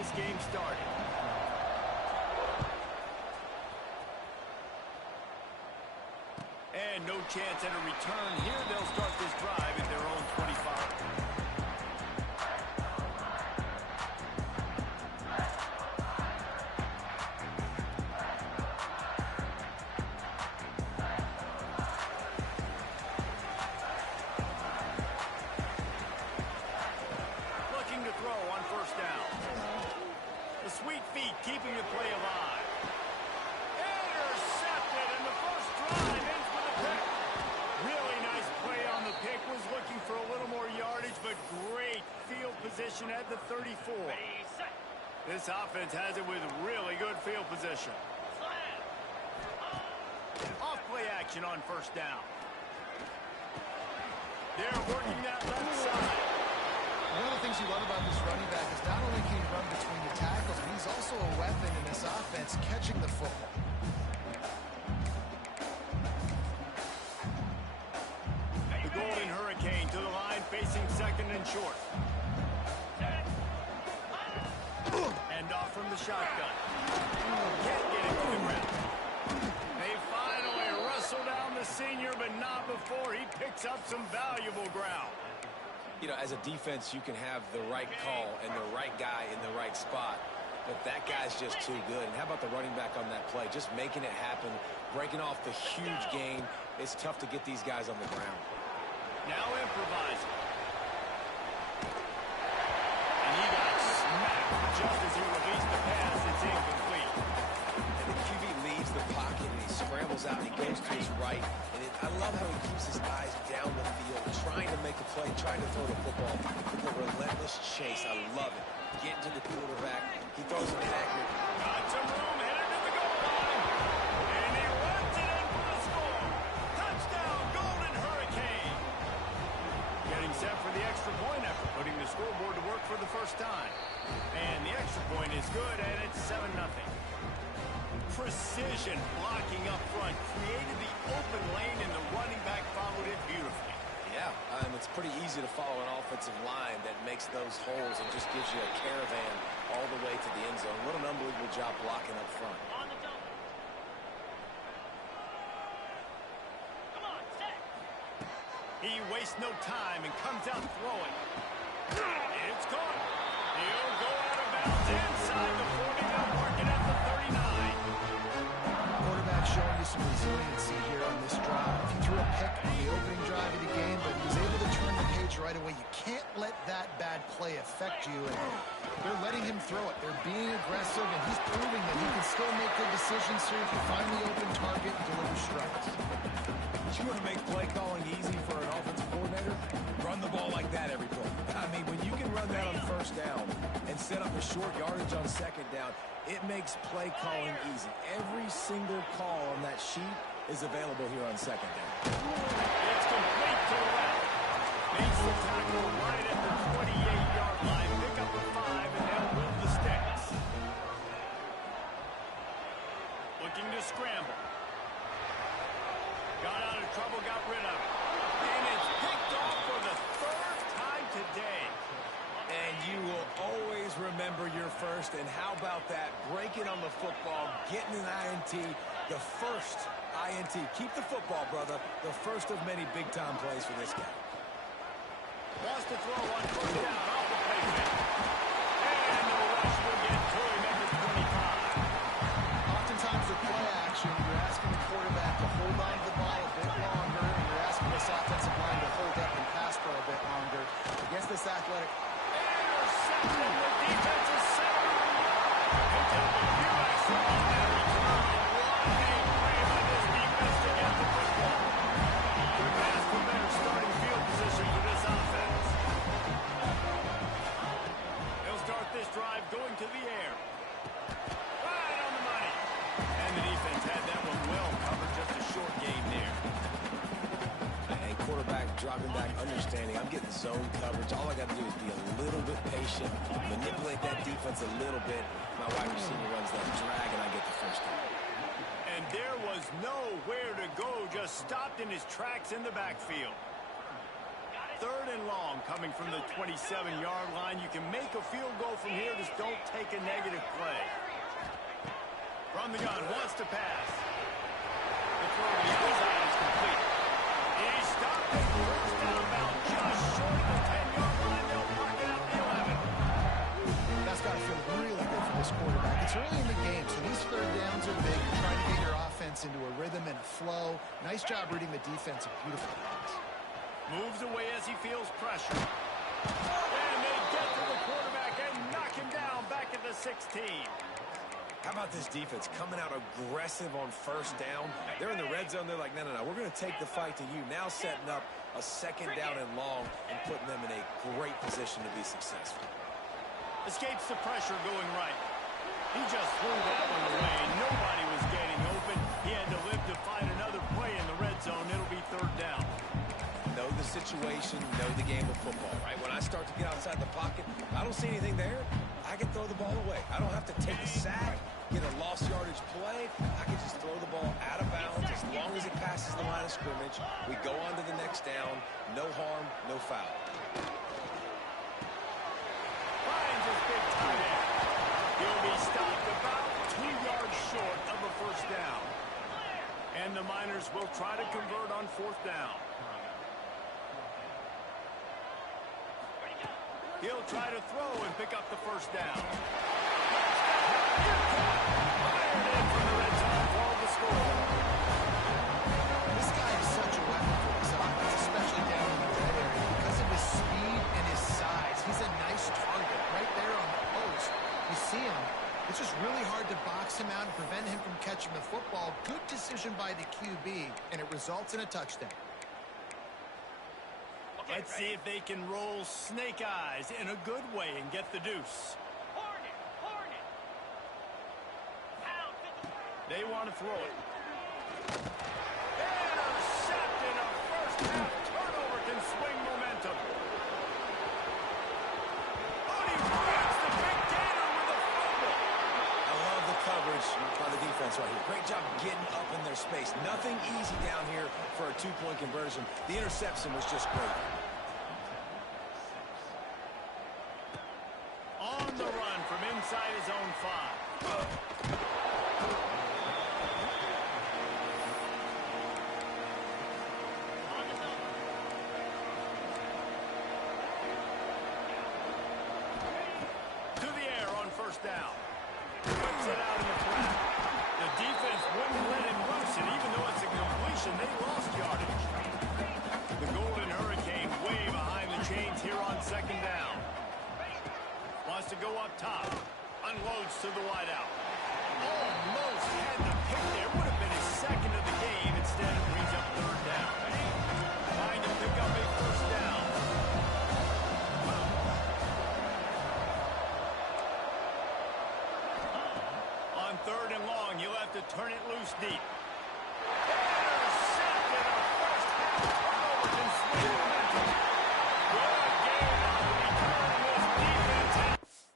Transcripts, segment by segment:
this game started. And no chance at a return here. They'll start this drive at their own 25. Sweet feet keeping the play alive. Intercepted, and the first drive ends with a pick. Really nice play on the pick. Was looking for a little more yardage, but great field position at the 34. This offense has it with really good field position. Off play action on first down. They're working that left side. One of the things you love about this running back is not only can he run between the tackles, but he's also a weapon in this offense catching the football. The Golden Hurricane to the line, facing second and short. End off from the shotgun. Can't get it to the ground. They finally wrestle down the senior, but not before he picks up some valuable ground. You know, as a defense, you can have the right call and the right guy in the right spot, but that guy's just too good. And how about the running back on that play? Just making it happen, breaking off the huge gain. It's tough to get these guys on the ground. Now improvising. And he got smacked just as he released the pass. It's incomplete. And the QB leaves the pocket and he scrambles out and he goes to his right. And I love how he keeps his eyes down the field, trying to make a play, trying to throw the football with a relentless chase. I love it. Getting to the quarterback. He throws it inaccurate. Got some room, headed to the goal line. And he runs it in for the score. Touchdown, Golden Hurricane. Getting set for the extra point after putting the scoreboard to work for the first time. And the extra point is good, and it's 7-0. Precision blocking up front created the open lane, and the running back followed it beautifully. Yeah, it's pretty easy to follow an offensive line that makes those holes and just gives you a caravan all the way to the end zone. What an unbelievable job blocking up front. Come on, set. He wastes no time and comes out throwing. It's caught. He'll go out of bounds inside the 40. They'll mark it at the 39. Showing you some resiliency here on this drive. He threw a pick on the opening drive of the game, but he was able to turn the page right away. You can't let that bad play affect you, and they're letting him throw it. They're being aggressive, and he's proving that he can still make good decisions here. He find the open target and deliver strikes. You want to make play calling easy for an offensive coordinator? Run the ball like that every play. I mean, when you can run that on first down and set up a short yardage on second down, it makes play calling easy. Every single call on that sheet is available here on second down. It's complete to the left. Makes the tackle right at the 28-yard line. Pick up a 5, and they'll move the sticks. Looking to scramble. Got out of trouble, got rid of it. And it's picked off for the third time today. And you will always remember your first. And how about that? Breaking on the football, getting an INT, the first INT. Keep the football, brother. The first of many big-time plays for this guy. Wants to throw on first down off the play fake. And the rush will get to him at the 25. Oftentimes with play action, you're asking the quarterback to hold on to the ball a bit longer, and you're asking this offensive line to hold up and pass for a bit longer. Against this athletic... Intercepted. The defense is set. They took a few extra on that return. What a play by this defense to get the football. Good pass for better starting field position for this offense. They'll start this drive going to the air. Right on the money. And the defense had that one well covered. Just a short gain there. And quarterback dropping back, understanding I'm getting zone coverage. All I got to do is be a little bit patient, manipulate that defense a little bit. My wide receiver runs that drag, and I get the first down. And there was nowhere to go, just stopped in his tracks in the backfield. 3rd and long coming from the 27-yard line. You can make a field goal from here. Just don't take a negative play. From the gun, wants to pass. The throw to the outside is complete. He stopped it first out of bounds, just short of the 10-yard line. They'll mark it at the 11. That's got to feel really good for this quarterback. It's early in the game, so these 3rd downs are big. You're trying to get your offense into a rhythm and a flow. Nice job reading the defense. A beautiful pass. Moves away as he feels pressure. And they get to the quarterback and knock him down back at the 16. How about this defense coming out aggressive on 1st down? They're in the red zone. They're like, no, we're going to take the fight to you. Now setting up a 2nd down and long and putting them in a great position to be successful. Escapes the pressure going right. He just threw that one away. Nobody was getting open. He had to live to find another play in the red zone. It'll be 3rd down. Know the situation, know the game of football, right? When I start to get outside the pocket, I don't see anything there, I can throw the ball away. I don't have to take a sack, get a lost yardage play. I can just throw the ball out of bounds as long as it passes the line of scrimmage. We go on to the next down. No harm, no foul. Finds his big tight end. He'll be stopped about 2 yards short of a 1st down. And the Miners will try to convert on 4th down. He'll try to throw and pick up the 1st down. Fired in from the red zone for the score. This guy is such a weapon for this offense, especially down in the red area. Because of his speed and his size, he's a nice target right there on the post. You see him. It's just really hard to box him out and prevent him from catching the football. Good decision by the QB, and it results in a touchdown. Let's see if they can roll snake eyes in a good way and get the deuce. They want to throw it. Intercepted. A 1st half turnover can swing momentum. Oh, he grabs the big gator with a fumble. I love the coverage by the defense right here. Great job getting up in their space. Nothing easy down here for a 2-point conversion. The interception was just great. On the run from inside his own 5. To the air on 1st down. Puts it out in the flat. The defense wouldn't let him loose it. Even though it's a completion, they lost yardage. The Golden Hurricane way behind the chains here on 2nd down. Wants to go up top. Unloads to the wideout. Almost had the pick there. Would have been his 2nd of the game. Instead, it brings up 3rd down. Trying to pick up a 1st down. On 3rd and long, you'll have to turn it loose deep. Intercepted. A 1st half turnover can swing momentum. Good game on the return of this defense.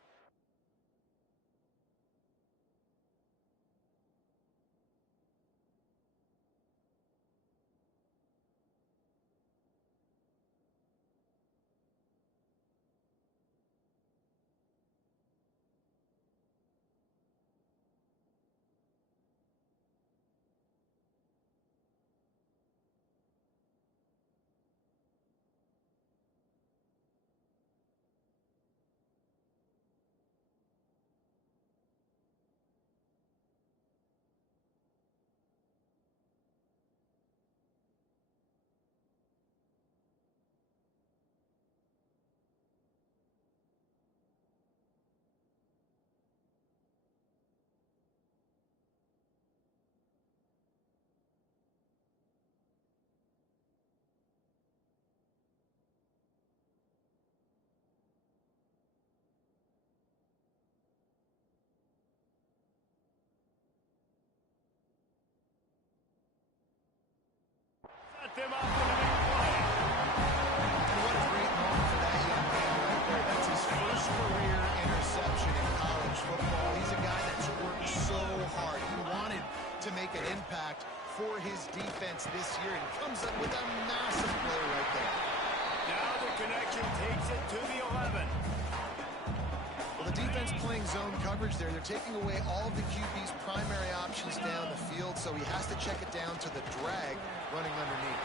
Them up with a big play. And what a great moment for that young man right there. That's his 1st career interception in college football. He's a guy that's worked so hard. He wanted to make an impact for his defense this year, and comes up with a massive play right there. Now connection takes it to the 11. Well, the defense playing zone coverage there. They're taking away all of the QB's primary options down the field, so he has to check it down to the drag running underneath.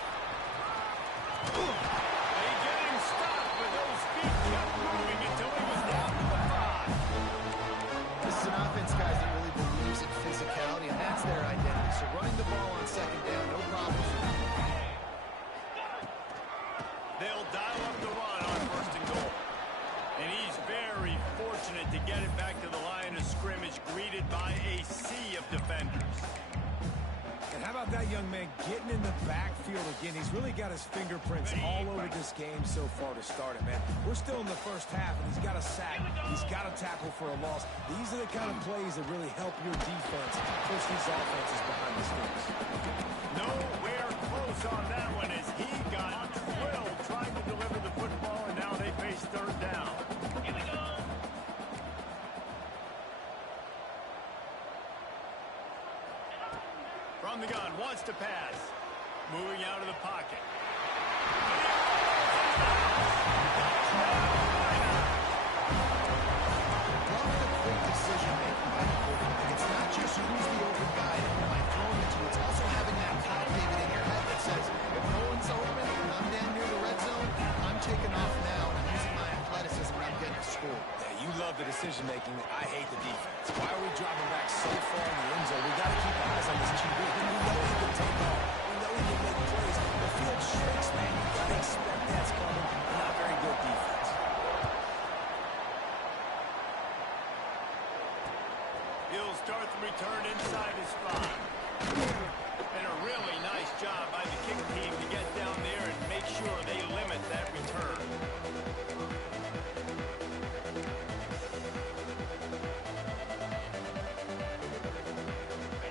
They get him stopped, but those feet kept moving until he was down to the 5. This is an offense, guys, that really believes in physicality, and that's their identity. So running the ball on second down, no problem for them. They'll dial up the run on first and goal. And he's very fortunate to get it back to the line of scrimmage, greeted by a sea of defenders. And how about that young man getting in the backfield again? He's really got his fingerprints all over this game so far to start it, man. We're still in the first half, and he's got a sack. He's got a tackle for a loss. These are the kind of plays that really help your defense push these offenses behind the sticks. Nowhere close on that one as he got drilled trying to deliver the football, and now they face third down. Here we go. From the gun, wants to pass. Moving out of the pocket. Love the quick decision-making by the quarterback. It's not just who's the open guy that you might throw him into. It's also having that call, David, in your head that says, if no one's open and I'm down near the red zone, I'm taking off now and using my athleticism and I'm getting to school. Yeah, you love the decision-making. I hate the defense. Why are we dropping back so far in the end zone? We got to keep our eyes on this QB. We know he can take off. We know he can make plays. The field shrinks, man. You got to expect that's coming. Not very good defense. He'll start the return inside his 5. And a really nice job by the kick team to get down there and make sure they limit that return.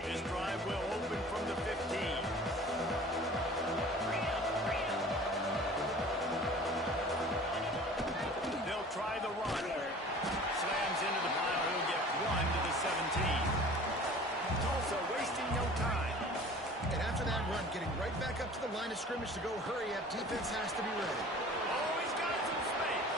This drive will open from the 15. They'll try the run. Slams into the pile. He'll get 1 to the 17. Tulsa wasting no time. And after that run, getting right back up to the line of scrimmage to go hurry up, defense has to be ready. Oh, he's got some space.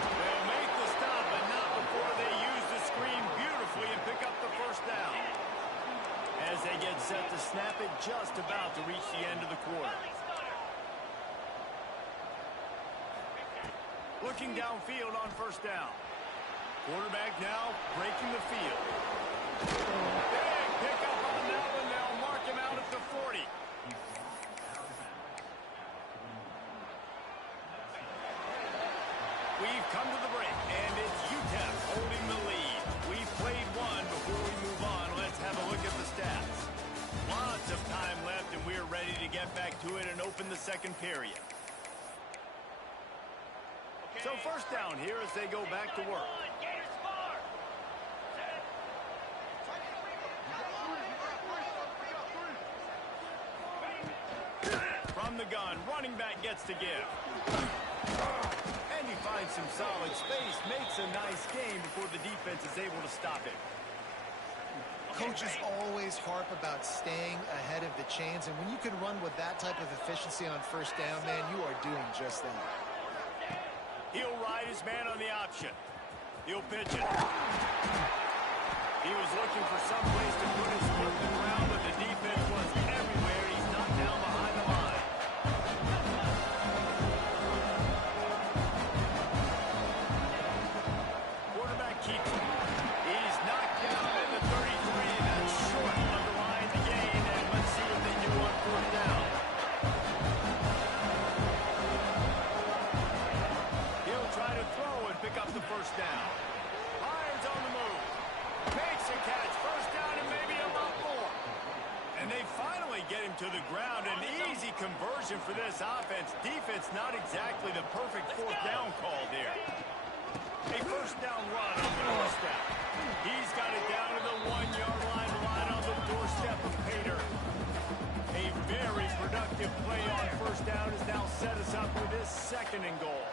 They'll make the stop, but not before they use the screen beautifully and pick up the first down. As they get set to snap it, just about to reach the end of the quarter. Looking downfield on first down. Quarterback now breaking the field. Big pickup on that one. They'll mark him out at the 40. We've come to the break, and it's UTEP holding the lead. We've played one. Before we move on, let's have a look at the stats. Lots of time left, and we're ready to get back to it and open the second period. So first down here as they go back to work. From the gun, running back gets to give. And he finds some solid space, makes a nice game before the defense is able to stop it. Coaches always harp about staying ahead of the chains, and when you can run with that type of efficiency on first down, man, you are doing just that. He'll ride his man on the option. He'll pitch it. He was looking for some place to put his foot in the ground, but the defense was everywhere. He's knocked down behind the line. Quarterback keeps it. He's knocked down at the 33, and that's short of the line to gain. And let's see what they do on fourth down. He'll try to throw and pick up the first down. Hires on the move. Makes a catch. First down and maybe a lot more. And they finally get him to the ground. An easy conversion for this offense. Defense not exactly the perfect fourth down call there. A first down run on the doorstep. He's got it down to the 1-yard line, right on the doorstep of Pater. A very productive play on first down has now set us up with this second and goal.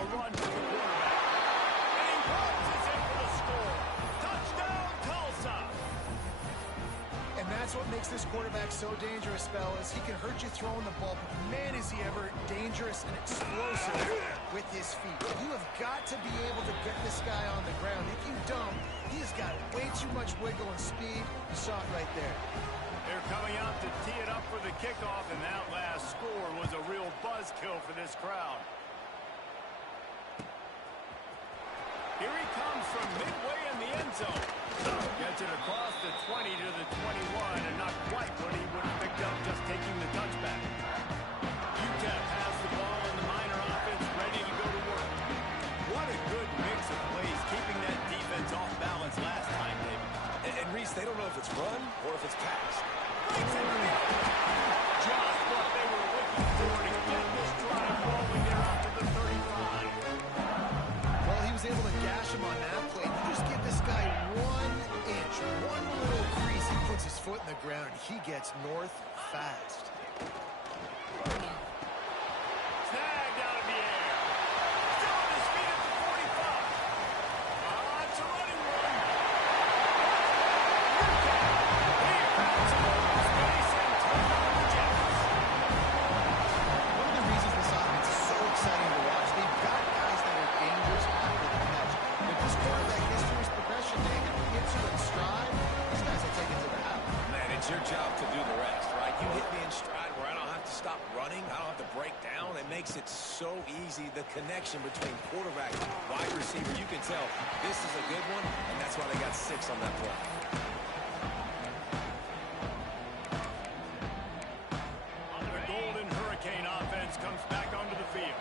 A run for the quarterback. And he runs us in for the score. Touchdown, Tulsa. And that's That's what makes this quarterback so dangerous, fellas. He can hurt you throwing the ball, but man, is he ever dangerous and explosive with his feet. You have got to be able to get this guy on the ground. If you don't, he's got way too much wiggle and speed. You saw it right there. They're coming out to tee it up for the kickoff, and that last score was a real buzzkill for this crowd. Here he comes from midway in the end zone. Gets it across the 20 to the 21, and not quite what he would have picked up just taking the touchback. UTEP has the ball in the minor offense, ready to go to work. What a good mix of plays, keeping that defense off balance last time, David. And Reese, they don't know if it's run or if it's pass. Breaks into the open. Just what they were looking for to get this drive rolling there up to the 35. Well, he was able to gash him on that play. You just give this guy 1 inch, one little crease. He puts his foot in the ground, and he gets north fast. Snagged out of the air. Still on his feet at the 45. It's a running run. He found some open space and turned on the Jets. One of the reasons this offense is so exciting to watch, they've got guys that are dangerous after the catch. But this quarterback history is progression, David. He hits you in stride, these guys will take it to the house. Man, it's your job to do the rest, right? You hit me in stride where I don't have to stop running. I don't have to break down. It makes it so easy, the connection between quarterback and wide receiver. You can tell this is a good one, and that's why they got 6 on that play. The Golden Hurricane offense comes back onto the field.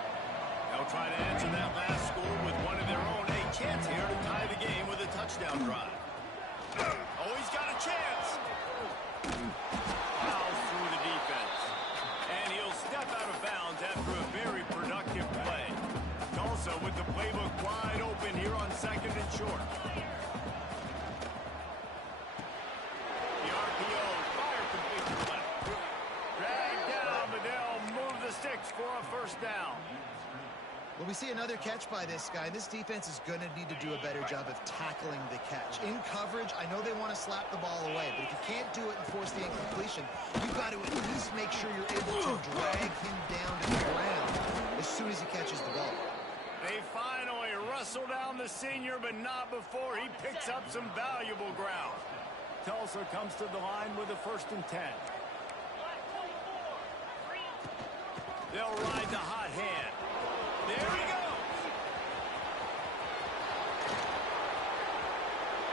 They'll try to answer that last score with one of their own. A chance here to tie the game with a touchdown drive. Oh, he's got a chance. Fouls through the defense. And he'll step out of bounds after a very productive play. Tulsa with the playbook wide open here on 2nd and short. The RPO, fire completion left. Dragged down, but they'll move the sticks for a first down. Well, we see another catch by this guy. This defense is going to need to do a better job of tackling the catch. In coverage, I know they want to slap the ball away, but if you can't do it and force the incompletion, you've got to at least make sure you're able to drag him down to the ground as soon as he catches the ball. They finally wrestle down the senior, but not before he picks up some valuable ground. Tulsa comes to the line with a 1st and 10. They'll ride the hot hand. There he goes.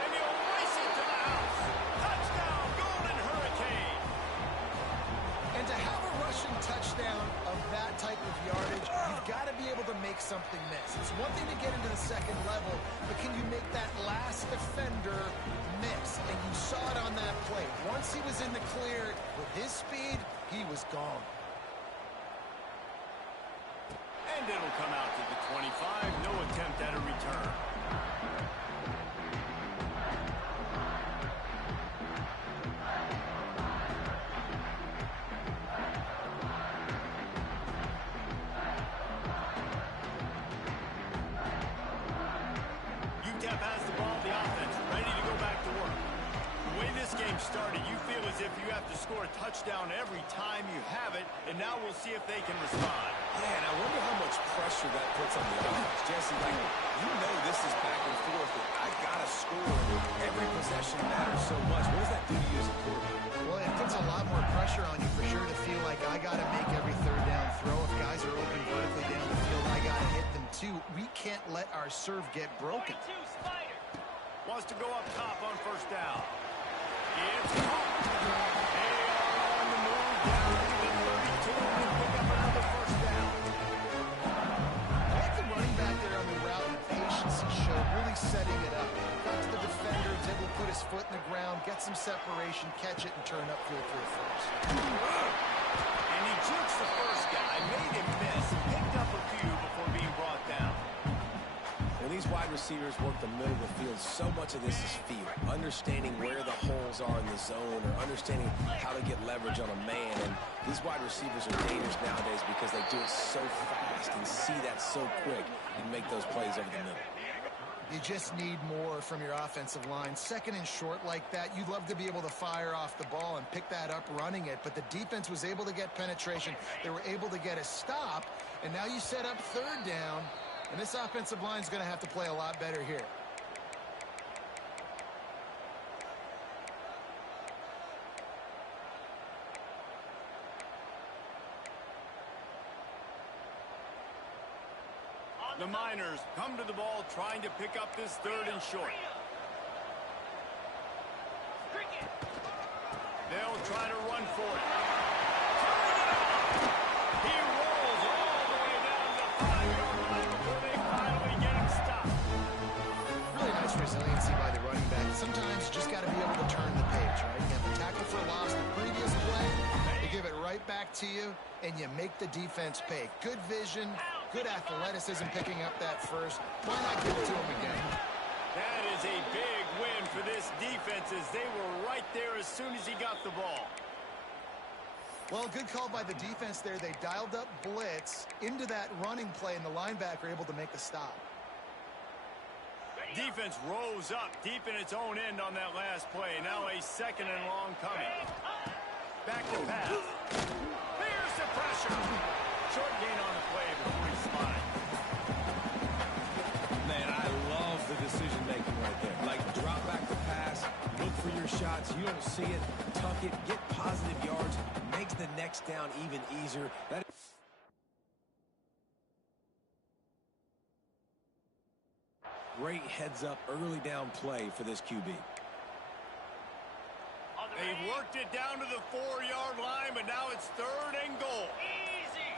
And he'll race it to the house. Touchdown, Golden Hurricane. And to have a rushing touchdown of that type of yardage, you've got to be able to make something miss. It's one thing to get into the 2nd level, but can you make that last defender miss? And you saw it on that play. Once he was in the clear, with his speed, he was gone. And it'll come out to the 25. No attempt at a return. UTEP has the ball, the offense ready to go back to work. The way this game started, you feel as if you have to score a touchdown every time you have it, and now we'll see if they can respond. Yeah, and I wonder how much pressure that puts on the offense. Jesse, like, you know this is back and forth. I got to score. Every possession matters so much. What does that do to you as a quarterback? Well, it puts a lot more pressure on you for sure to feel like I got to make every 3rd down throw. If guys are open vertically down the field, I got to hit them too. We can't let our serve get broken. Wants to go up top on 1st down. It's caught. They are on the move down to the 32 and pick up another 1st down. I like the running back there on the route and the patience he showed, really setting it up. Got to the defender, was able to put his foot in the ground, get some separation, catch it, and turn upfield for a first. And he jukes the first guy, made him miss, and picked up a few before being brought down. When these wide receivers work the middle of the field, so much of this is feel. Understanding where the holes are in the zone or understanding how to get leverage on a man. And these wide receivers are dangerous nowadays because they do it so fast and see that so quick and make those plays over the middle. You just need more from your offensive line. Second and short like that, you'd love to be able to fire off the ball and pick that up running it, but the defense was able to get penetration. They were able to get a stop, and now you set up third down, and this offensive line is going to have to play a lot better here. The Miners come to the ball trying to pick up this third and short. They'll try to run for it. He rolls all the way down to the 5-yard line before they finally get him stopped. Really nice resiliency by the running back. Sometimes you just got to be able to turn the page, right? You have a tackle for loss the previous play, they give it right back to you, and you make the defense pay. Good vision, good athleticism picking up that first. Why not give it to him again? That is a big win for this defense as they were right there as soon as he got the ball. Well, good call by the defense there. They dialed up blitz into that running play, and the linebacker able to make the stop. Defense rose up deep in its own end on that last play. Now a second and long coming. Back to pass. There's the pressure. Short gain on the play before he's spotted. Man, I love the decision-making right there. Like, drop back the pass, look for your shots. You don't see it, tuck it, get positive yards. Makes the next down even easier. Great heads-up early down play for this QB. They worked it down to the 4-yard line, but now it's third and goal. Easy.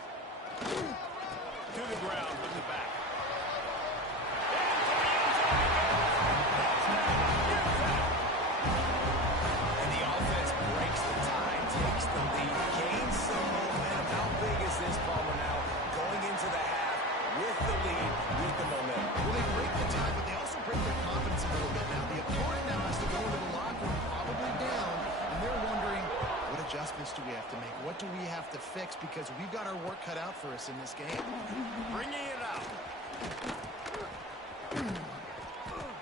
To the ground from the back. And the offense breaks the tie, takes the lead, gains some momentum. How big is this, Palmer, now? Going into the half with the lead, with the momentum. Well, they break the tie, but they also break their confidence a little bit now. The opponent now has to go into the locker room, probably down, and they're wondering, what adjustments do we have to make? What do we have to fix? Because we've got our work cut out for us in this game. Bringing it out.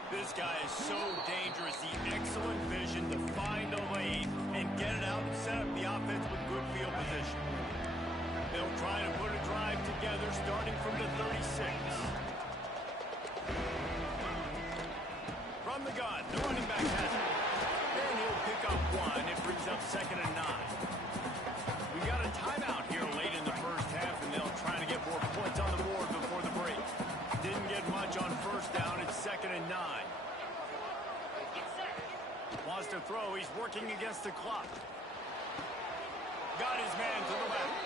This guy is so dangerous. The excellent vision to find a lane and get it out and set up the offense with good field position. They'll try to put a drive together starting from the 36. From the gun, the running back has it. And he'll pick up one. It brings up second and 9. We got a timeout here late in the first half, and they'll try to get more points on the board before the break. Didn't get much on first down. It's second and 9. Wants to throw. He's working against the clock. Got his man to the left.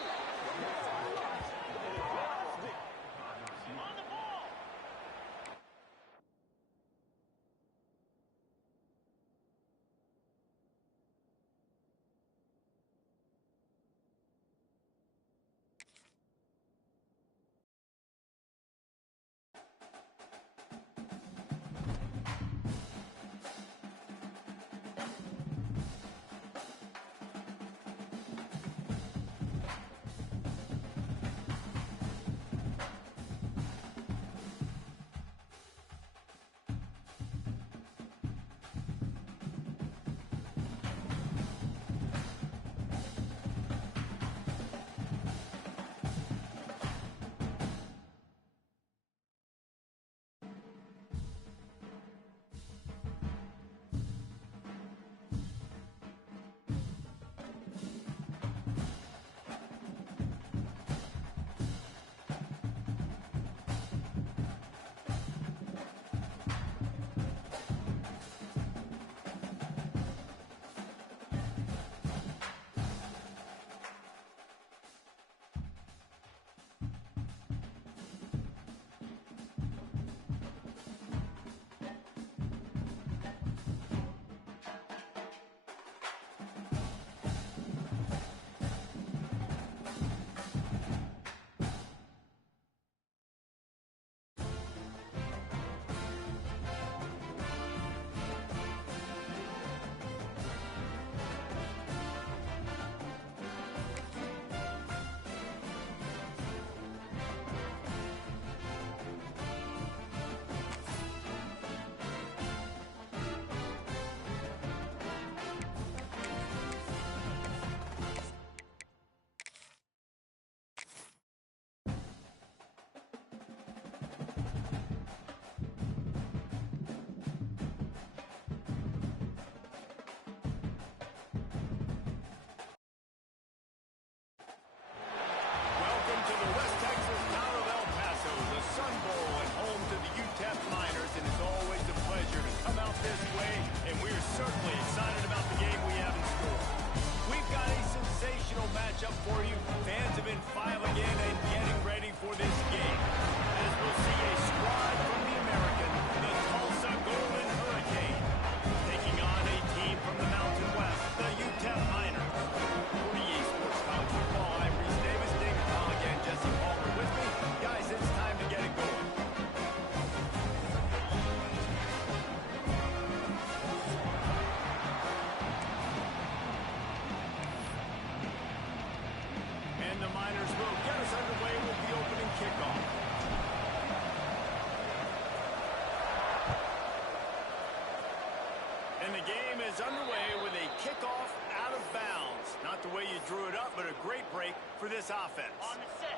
And the game is underway with a kickoff out of bounds. Not the way you drew it up, but a great break for this offense. On the set.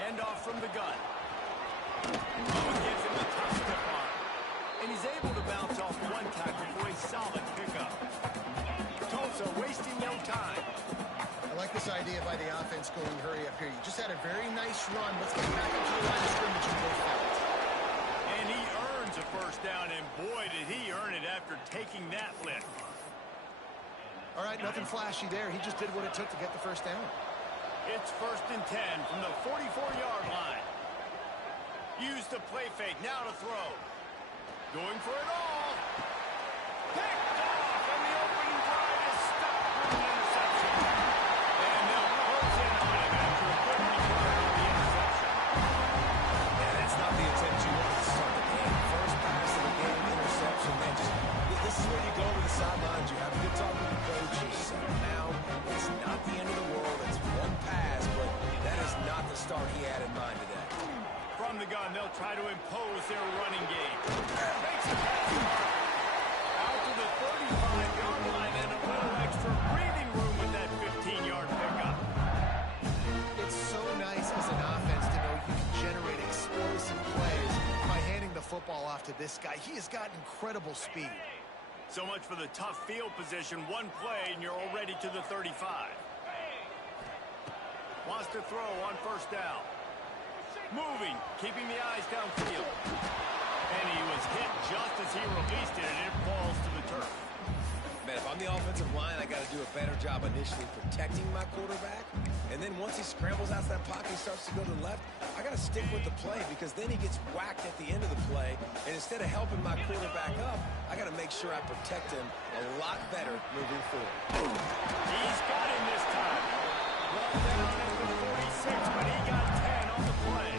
Handoff from the gun. Oh, it gives him a tough step on. And he's able to bounce off one tackle for a solid pickup. Tulsa wasting no time. I like this idea by the offense going hurry up here. You just had a very nice run. Let's get back into the line of scrimmage and go fast. And he earns a first down, and boy, did he earn it after taking that lift. All right, nothing flashy there. He just did what it took to get the first down. It's 1st and 10 from the 44-yard line. Use the play fake, now to throw. Going for it all. Picked off, and the opening drive is stopped with an interception. And they'll close in on him after a good return on the interception. Yeah, that's not the attempt you want to start the game. First pass of the game, interception. Man, this is where you go to the sidelines. You have a good talk with the coach. You settle down. It's not the end of the world. It's one pass, but that is not the start he had in mind today. From the gun, they'll try to impose their running game. Makes a pass mark. Out to the 35-yard line and a little extra breathing room with that 15-yard pickup. It's so nice as an offense to know you can generate explosive plays by handing the football off to this guy. He has got incredible speed. So much for the tough field position. One play, and you're already to the 35. Wants to throw on 1st down. Moving, keeping the eyes downfield. And he was hit just as he released it, and it falls to the turf. Man, if I'm the offensive line, I got to do a better job initially protecting my quarterback. And then once he scrambles out of that pocket, he starts to go to the left, I got to stick with the play because then he gets whacked at the end of the play. And instead of helping my quarterback up, I got to make sure I protect him a lot better moving forward. He's got him this time. Well down at the 46, but he got 10 on the play.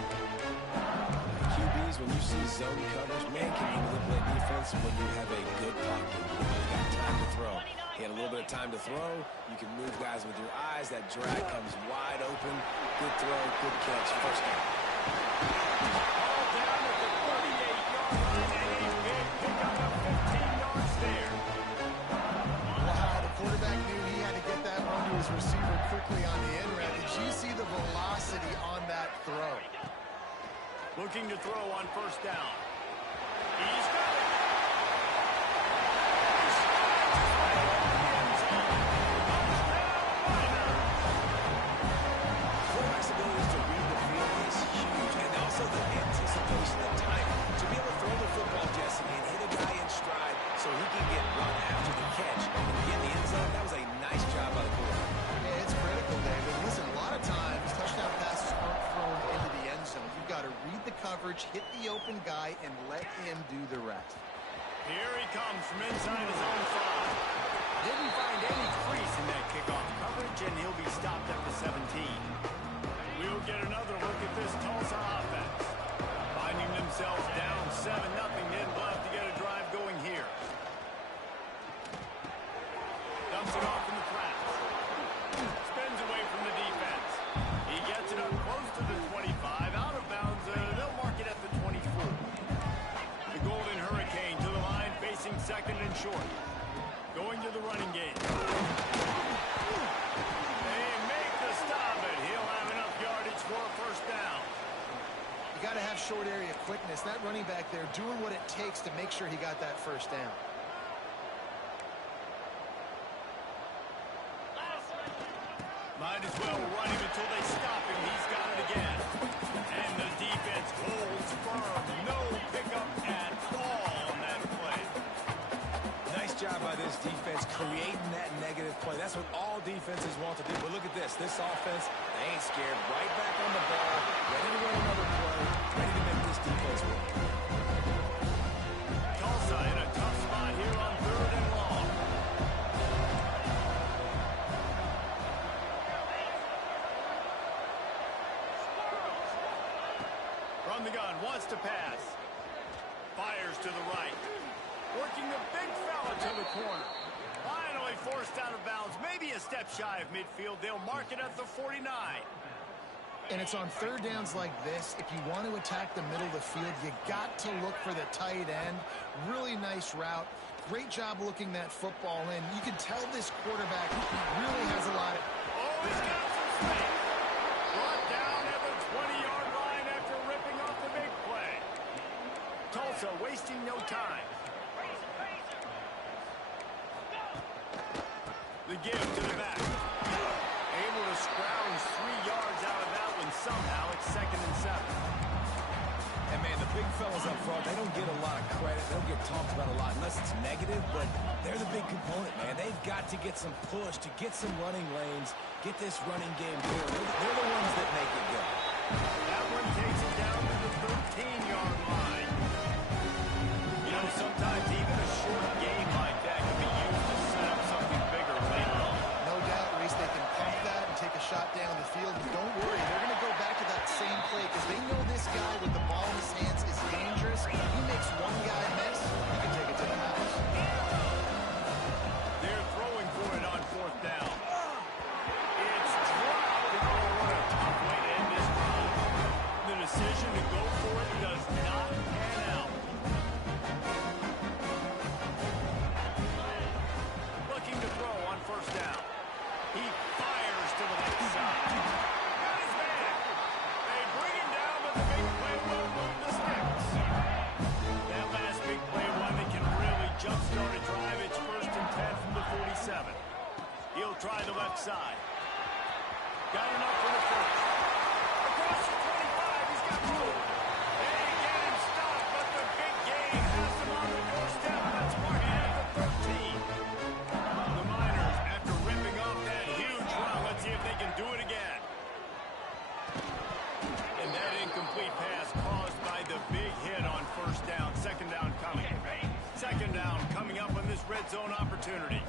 QBs, when you see zone coverage, man, can you manipulate defense when you have a good pocket? You got time to throw. He had a little bit of time to throw. You can move guys with your eyes. That drag comes wide open. Good throw, good catch, first down. All down at the 38-yard line, and a big pickup of 15 yards there. Wow, the quarterback knew he had to get that run to his receiver quickly on the end route. Did you see the velocity on that throw? Looking to throw on 1st down. He's got it. Quarterback's ability to read the field is huge, and also the anticipation of time. To be able to throw the football, Jesse, and hit a guy in stride so he can get run after the catch and get in the end zone, that was a nice job by the quarterback. Yeah, it's critical, David. Listen, a lot of times touchdown passes aren't thrown into the end zone. You've got to read the coverage, hit the open guy, and let him do the rest. Here he comes from inside his own 5. Didn't find any crease in that kickoff coverage, and he'll be stopped at the 17. We'll get another look at this Tulsa offense. Finding themselves down 7-0, then we'll have to get a drive going here. Dumps it off in the flats. Spins away from the defense. He gets it up close to the 25. Out of bounds, they'll mark it at the 24. The Golden Hurricane to the line, facing 2nd and short. Going to the running game. They make the stop, and he'll have enough yardage for a 1st down. You got to have short area quickness. That running back there doing what it takes to make sure he got that 1st down. Might as well run him until they stop him. He's got it again. And the defense holds firm. No pickup at all on that play. Nice job by this defense creating that negative play. That's what all defenses want to do. But look at this. This offense, they ain't scared. Right back on the ball. Ready to run another play. Ready to make this defense work. Tulsa in a tough spot here on 3rd and long. From the gun, wants to pass. Fires to the right. Working the big fella to the corner. Finally forced out of bounds. Maybe a step shy of midfield. They'll mark it at the 49. And it's on third downs like this. If you want to attack the middle of the field, you got to look for the tight end. Really nice route. Great job looking that football in. You can tell this quarterback really has a lot of... Oh, he's got some space. Brought down at the 20-yard line after ripping off the big play. Tulsa wasting no time. The give to the back. Able to scrounge 3 yards out of that one somehow. It's 2nd and 7. And, man, the big fellas up front, they don't get a lot of credit. They don't get talked about a lot unless it's negative, but they're the big component, man. They've got to get some push, to get some running lanes, get this running game going. They're the ones that make it go. That one takes it down to the 13-yard line. You know, sometimes even a short game like that can be used to set up something bigger later on. No doubt, Reese, they can pump that and take a shot down the field. But don't worry, they're going to go back to that same play because they know this guy with the ball in his hands is dangerous. He makes one guy miss, he can take it to the house. They're throwing for it on 4th down. It's dropped. Oh, what a tough way to end this drive. The decision to go for it does not pan out. Looking to throw on 1st down. He fires to the left side. Got his man. They bring him down, but the big play will move the sticks. That last big play, one that can really jumpstart a drive. It's 1st and 10 from the 47. He'll try the left side. Got enough for the first. Across the 25, he's got room. They get him stopped, but the big gain has him on the doorstep. That's marking at the 13. The Miners, after ripping off that huge run, let's see if they can do it again. And that incomplete pass caused by the big hit on 1st down. 2nd down coming. 2nd down coming up on this red zone opportunity.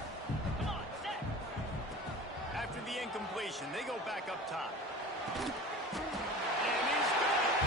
After the incompletion, they go back up top. And he's got it.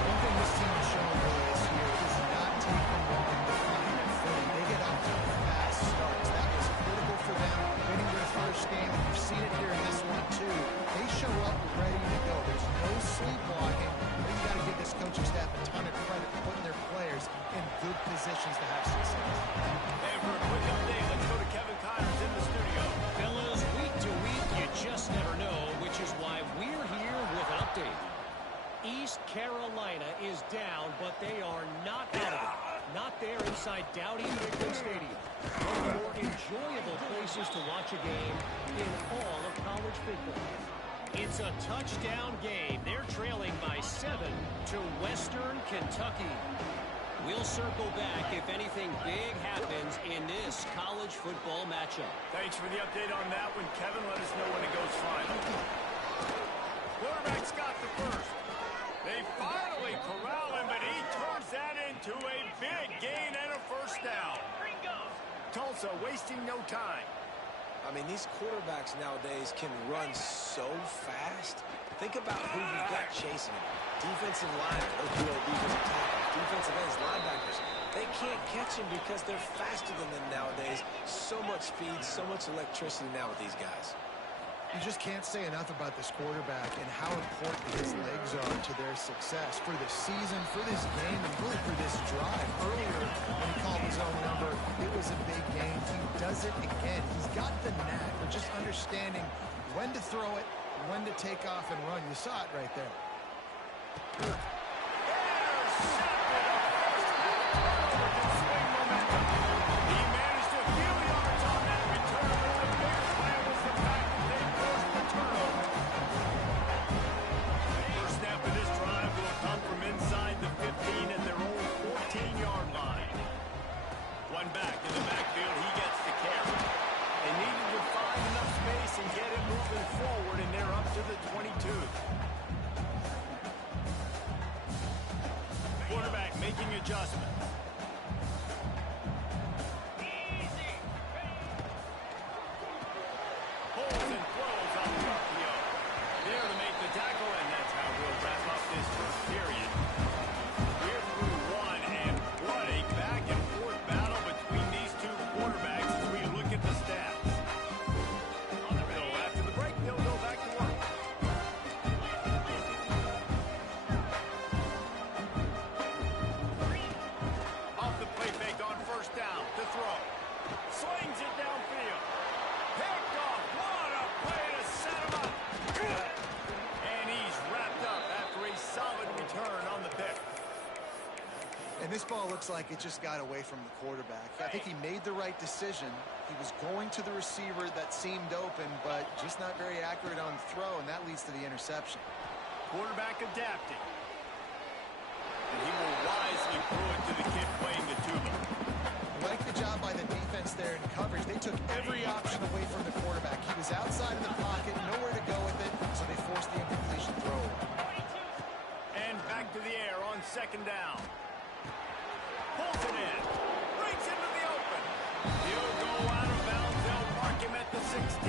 One thing this team has shown early this year is not taking long to find their footing. They get out to fast starts. That was critical for them winning their first game. And you've seen it here in this one, too. They show up ready to go. There's no sleepwalking. But you got to give this coaching staff a ton of credit for putting their players in good positions to have success. And for a quick update, let's go to Kevin Connors in the studio. Fellas, week to week, you just never know, which is why we're here with an update. East Carolina is down, but they are not out of it. Not there inside Dowdy-Nicklin Stadium. One of the more enjoyable places to watch a game in all of college football. It's a touchdown game. They're trailing by 7 to Western Kentucky. We'll circle back if anything big happens in this college football matchup. Thanks for the update on that one, Kevin. Let us know when it goes final. Quarterback's got the first. They finally corral him, but he turns that into a big gain and a 1st down. Tulsa wasting no time. I mean, these quarterbacks nowadays can run so fast. Think about who you've got chasing him. Defensive linemen, those dual defensive tackles, defensive ends, linebackers. They can't catch him because they're faster than them nowadays. So much speed, so much electricity now with these guys. You just can't say enough about this quarterback and how important his legs are to their success for this season, for this game, and really for this drive. Earlier, when he called his own number, it was a big game. He does it again. He's got the knack of just understanding when to throw it, when to take off and run. You saw it right there. Back in the backfield, he gets the carry. They needed to find enough space and get it moving forward, and they're up to the 22. Quarterback making adjustments. Pulls and throws on the RPO. There to make the tackle, and that's how we'll wrap up this first period. We're through one, and what a back-and-forth battle between these two quarterbacks as we look at the stats. So after the break. And this ball looks like it just got away from the quarterback. I think he made the right decision. He was going to the receiver that seemed open, but just not very accurate on the throw, and that leads to the interception. Quarterback adapting. And he will wisely throw it to the kid playing the tuba. I like the job by the defense there in coverage. They took every option away from the quarterback. He was outside of the pocket, nowhere to go with it, so they forced the incompletion throw. And back to the air on second down. Pulls it in. Breaks into the open. He'll go out of bounds. They'll mark him at the 16.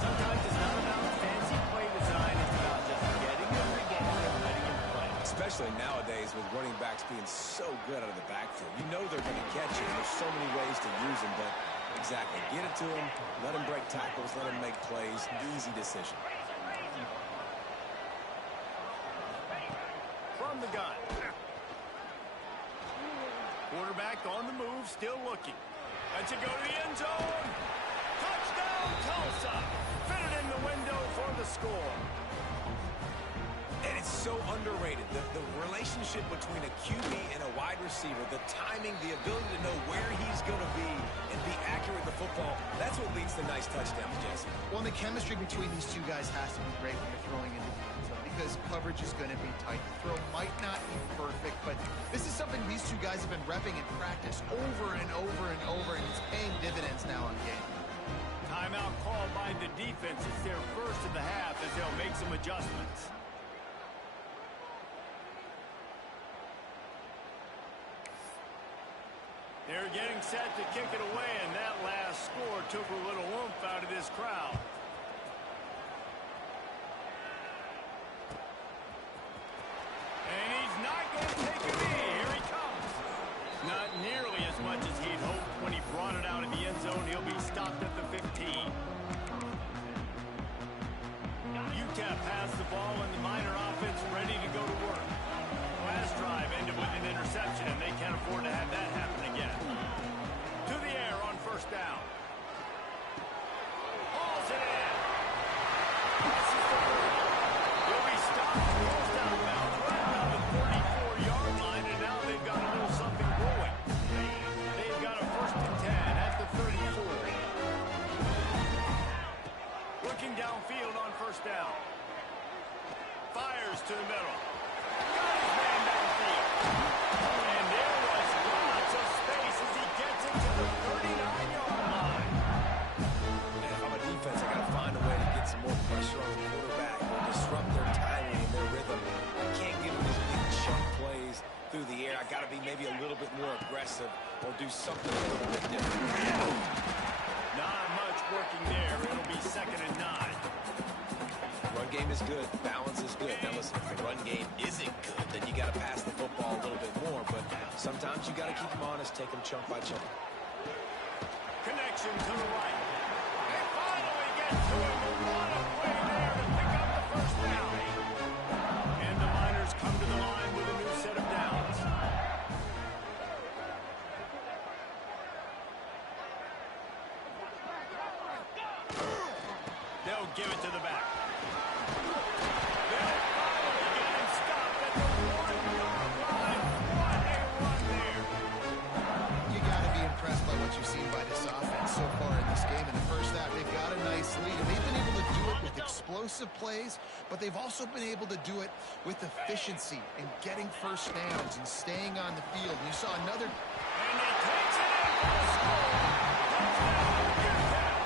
Sometimes it's not about fancy play design. It's about just getting every ball and letting him play. Especially nowadays with running backs being so good out of the backfield. You know they're going to catch it. There's so many ways to use them, but exactly. Get it to him. Let him break tackles. Let him make plays. Easy decision. From the gun. Quarterback on the move, still looking. Lets it go to the end zone. Touchdown, Tulsa. Fitted in the window for the score. And it's so underrated. The relationship between a QB and a wide receiver, the timing, the ability to know where he's going to be and be accurate with the football, that's what leads to nice touchdowns, Jesse. Well, and the chemistry between these two guys has to be great when you're throwing into the end zone because coverage is going to be tight. The throw might not be perfect, but this is something these two guys have been repping in practice over and over and over, and it's paying dividends now on game. Timeout called by the defense. It's their first of the half as they'll make some adjustments. They're getting set to kick it away, and that last score took a little oomph out of this crowd. And he's not going to take a knee. Here he comes. Not nearly as much as he'd hoped when he brought it out of the end zone. He'll be stopped at the 15. UTEP has the ball, and the Miner offense ready to go to work. Last drive ended with an interception, and they can't afford to have that happen again. To the air on first down. Hauls it in. This is the first. He'll be stopped close out of bounds right around the 34-yard line, and now they've got a little something brewing. They've got a 1st and 10 at the 34. Looking downfield on first down. Fires to the middle. Got his man downfield. And there was lots of space as he gets it to the 39-yard line. And if I'm a defense, I got to find a way to get some more pressure on the quarterback or disrupt their timing and their rhythm. I can't give them these big chunk plays through the air. I got to be maybe a little bit more aggressive or do something a little bit different. Not much working there. It'll be 2nd and 9. Run game is good. Balance is good. Now listen, if the run game isn't good, then you got to pass the football a little bit more. But sometimes you got to keep them honest, take them chunk by chunk. Connection to the right. They finally get to him. And what a play there to pick up the first down. And the Miners come to the line with a new set of downs. They'll give it to the back. They'll finally get him stopped at the 1-yard line. What a run there. You got to be impressed by what you've seen by this offense so far in this game. In the first half, they've got a nice lead, and they've been able to do it with explosive plays, but they've also been able to do it with efficiency and getting first downs and staying on the field. And you saw another... And he takes it in for the score. Touchdown, UTEP.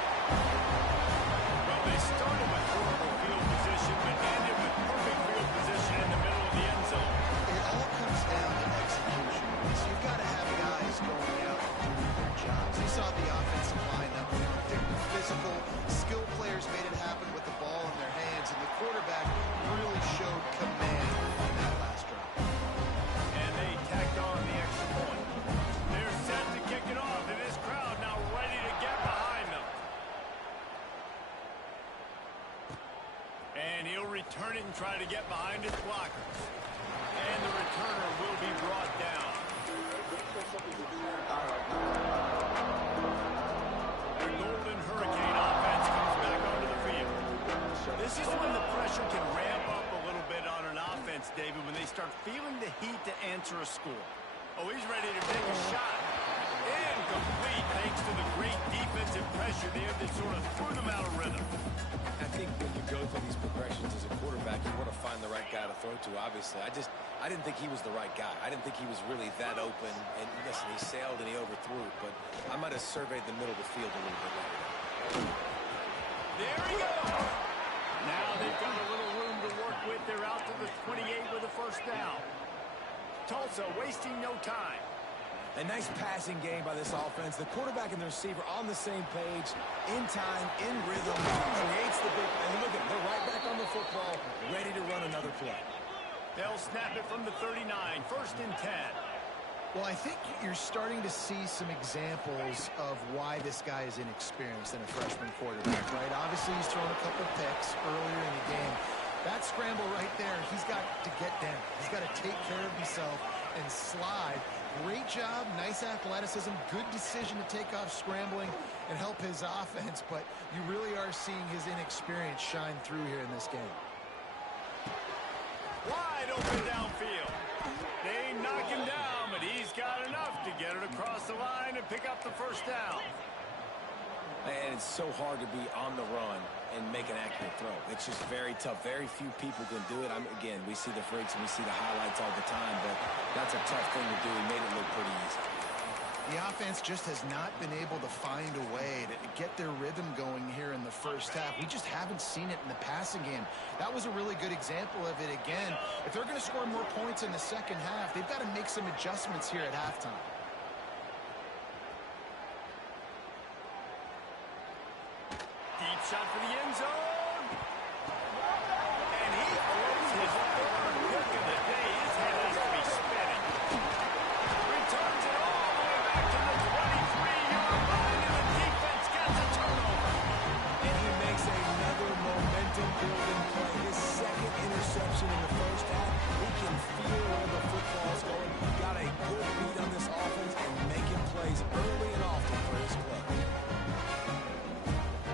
Well, they started with horrible field position, but ended with perfect field position in the middle of the end zone. It all comes down to execution. So you've got to have guys going out and doing their jobs. You saw the offensive line up there. They're physical, skilled players made it happen with the ball in their hands, and the quarterback really showed command on that last drive. And they tacked on the extra point. They're set to kick it off, and this crowd now ready to get behind them. And he'll return it and try to get behind his blockers. And the returner will be brought down. The Golden Hurricane offense comes back onto the field. This is when the pressure can ramp up a little bit on an offense. start feeling the heat to answer a score. Oh, he's ready to take a shot. Incomplete thanks to the great defensive pressure there that sort of threw them out of rhythm. I think when you go through these progressions as a quarterback, you want to find the right guy to throw to, obviously. I didn't think he was the right guy. I didn't think he was really that open. And listen, he sailed and he overthrew it, but I might have surveyed the middle of the field a little bit later. There he goes. Now they've got a little room to work with. They're out to the 28 with a first down. Tulsa wasting no time. A nice passing game by this offense. The quarterback and the receiver on the same page, in time, in rhythm, creates the big play. Look at them. They're right back on the football, ready to run another play. They'll snap it from the 39, first and 10. Well, I think you're starting to see some examples of why this guy is inexperienced in a freshman quarterback, right? Obviously, he's thrown a couple picks earlier in the game. That scramble right there, he's got to get down. He's got to take care of himself and slide. Great job, nice athleticism, good decision to take off scrambling and help his offense, but you really are seeing his inexperience shine through here in this game. Wide open downfield. They knock him down, but he's got enough to get it across the line and pick up the first down. And it's so hard to be on the run and make an accurate throw. It's just very tough. Very few people can do it. Again, we see the freaks and we see the highlights all the time, but that's a tough thing to do. He made it look pretty easy. The offense just has not been able to find a way to get their rhythm going here in the first half. We just haven't seen it in the passing game. That was a really good example of it again. If they're going to score more points in the second half, they've got to make some adjustments here at halftime. Deep shot for the end zone. And he throws his third pick of the day. His head has to be spinning. Returns it all the way back to the 23-yard line, and the defense gets a turnover. And he makes another momentum-building play. His second interception in the first half. He can feel where the football's going. Got a good beat on this offense and making plays early and often for his club.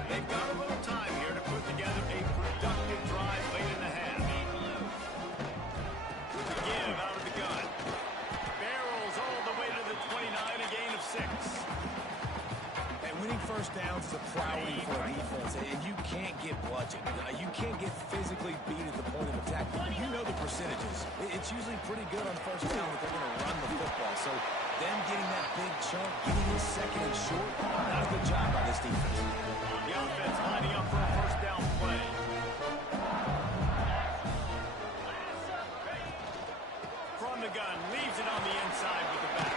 They've got a little time here to put together a productive drive late in the half. Again, out of the gun. Barrels all the way to the 29, a gain of 6. And winning first downs is a priority for a defense, and you can't get bludgeoned. You can't get physically beat at the point of attack. You know the percentages. It's usually pretty good on first down if they're going to run the football. So them getting that big chunk, getting his second and short, not a good job by this defense. The offense lining up for a first down play. From the gun, leaves it on the inside with the back.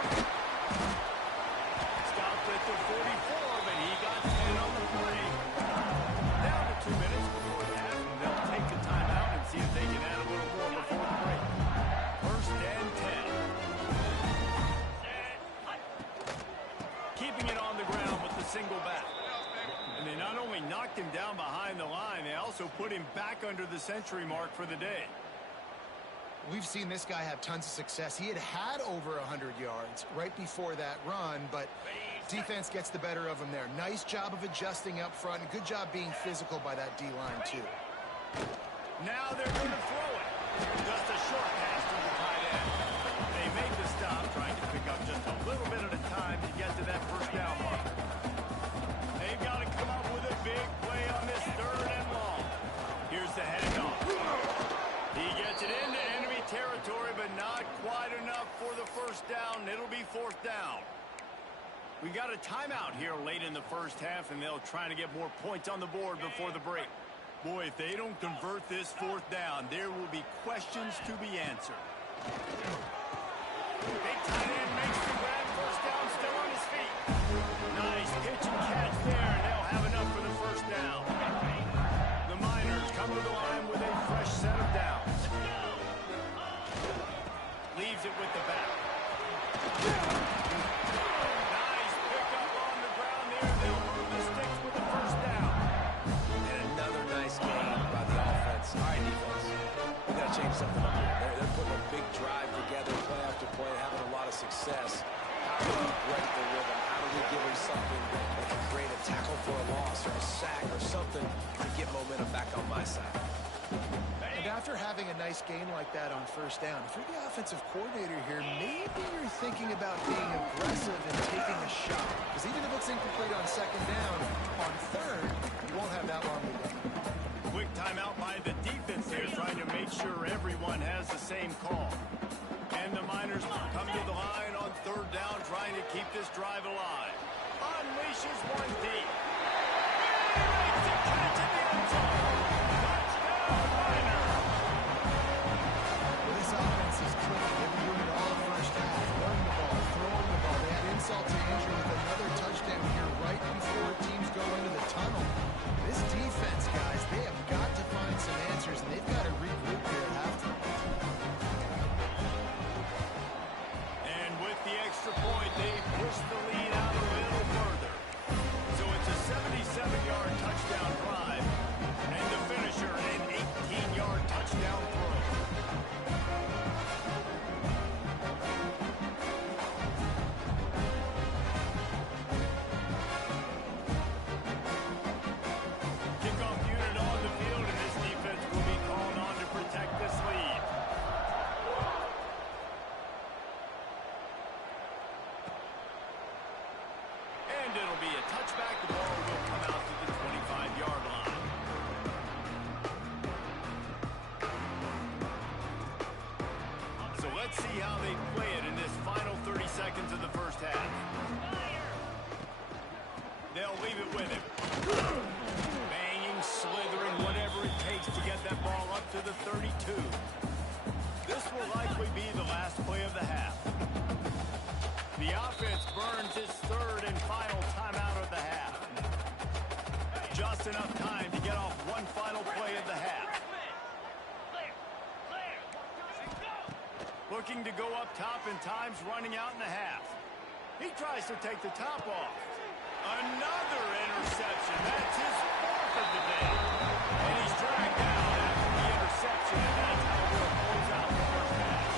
Stopped at the 44, but he got 10 on the play. Down to 2 minutes before the half, and they'll take the timeout and see if they can add a little more before the break. First and 10. Keeping it on the ground with the single back. And they not only knocked him down behind the line, they also put him back under the century mark for the day. We've seen this guy have tons of success. He had over 100 yards right before that run, but defense gets the better of him there. Nice job of adjusting up front. Good job being physical by that D-line, too. Now they're going to throw it. Just a short pass to the tight end. They make the stop, trying to pick up just a little bit at a time to get to that first down mark. They've got to come up with a big play on this third and long. Here's the handoff. He gets it into enemy territory, but not quite enough for the first down. It'll be fourth down. We got a timeout here late in the first half, and they'll try to get more points on the board before the break. Boy, if they don't convert this fourth down, there will be questions to be answered. Big tight end makes the grab. First down, still on his feet. Nice pitch and catch there, and they'll have enough for the first down. The Miners come to the line with a fresh set of downs. Leaves it with the back. Nice pickup on the ground there. They'll move the sticks with the first down. And another nice game by the offense. All right, defense. We got to change something up here. They're putting a big drive together, play after play, having a lot of success. How do we break the rhythm? How do we give them something that can create a tackle for a loss or a sack or something to get momentum back on my side? And after having a nice game like that on first down, if you're the offensive coordinator here, maybe you're thinking about being aggressive and taking a shot. Because even if it's incomplete on second down, on third, you won't have that long to go. Quick timeout by the defense here, trying to make sure everyone has the same call. And the Miners come to the line on third down, trying to keep this drive alive. Unleashes one deep. He makes the catch in the end zone. Touchdown, Miners. Well, this offense is clicking. They've been doing it all first half. Running the ball, throwing the ball. They had insult to injury with another touchdown here right before teams go into the tunnel. This defense, guys, they have got to find some answers, and they've got to regroup here at halftime. And with the extra point, they push the lead out a little further. So it's a 77-yard touchdown drive, and the finisher, an 18-yard touchdown throw. Kickoff unit on the field, and this defense will be called on to protect this lead. And it'll be a touchback. The ball will come out to the 25-yard line. So let's see how they play it in this final 30 seconds of the first half. They'll leave it with him. Banging, slithering, whatever it takes to get that ball up to the 32. This will likely be the last play of the half. The offense burns its third and final timeout of the half. Just enough time to get off one final play of the half. Looking to go up top, and time's running out in the half. He tries to take the top off. Another interception. That's his fourth of the day. And he's dragged down after the interception, and that's how we'll close out the first half.